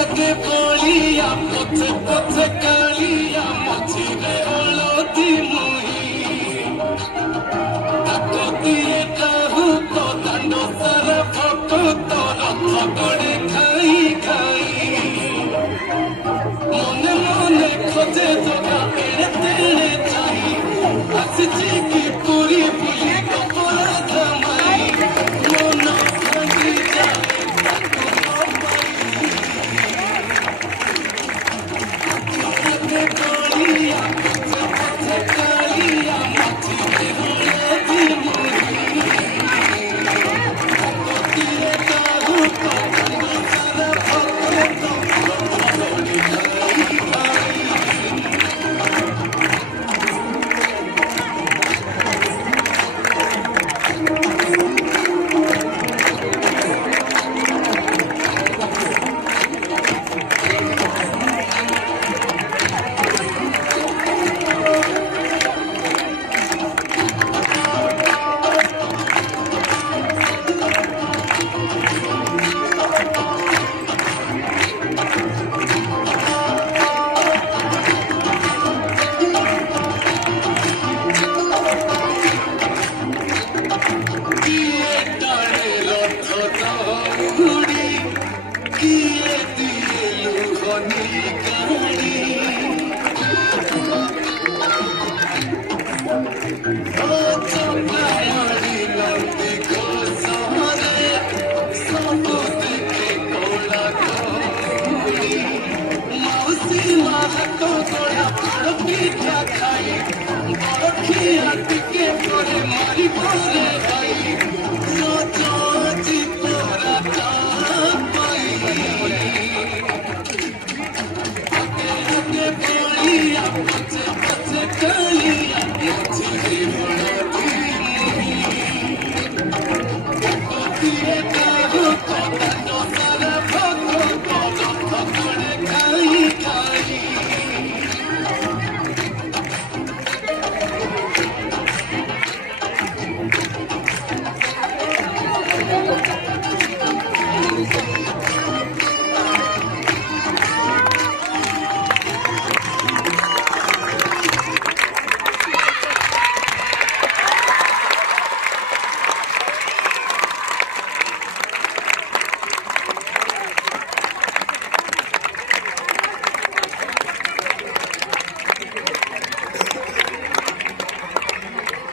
আগে বলিয়া পথে পথে কালিয়া মছিরে হলদি মুহি কাকতিয়ে কাহু তো দাণ্ড সারা ফটো তো রথ গড়ে খাই খাই মনে মনে খোঁজে জগা এড়ে তেড়ে চাই আসিছি কি পুরি বুলি কপড়া ধামাই মন ভাঙি যায় পিঠা খাই বড় খিয়া টিকে করে মারি বসে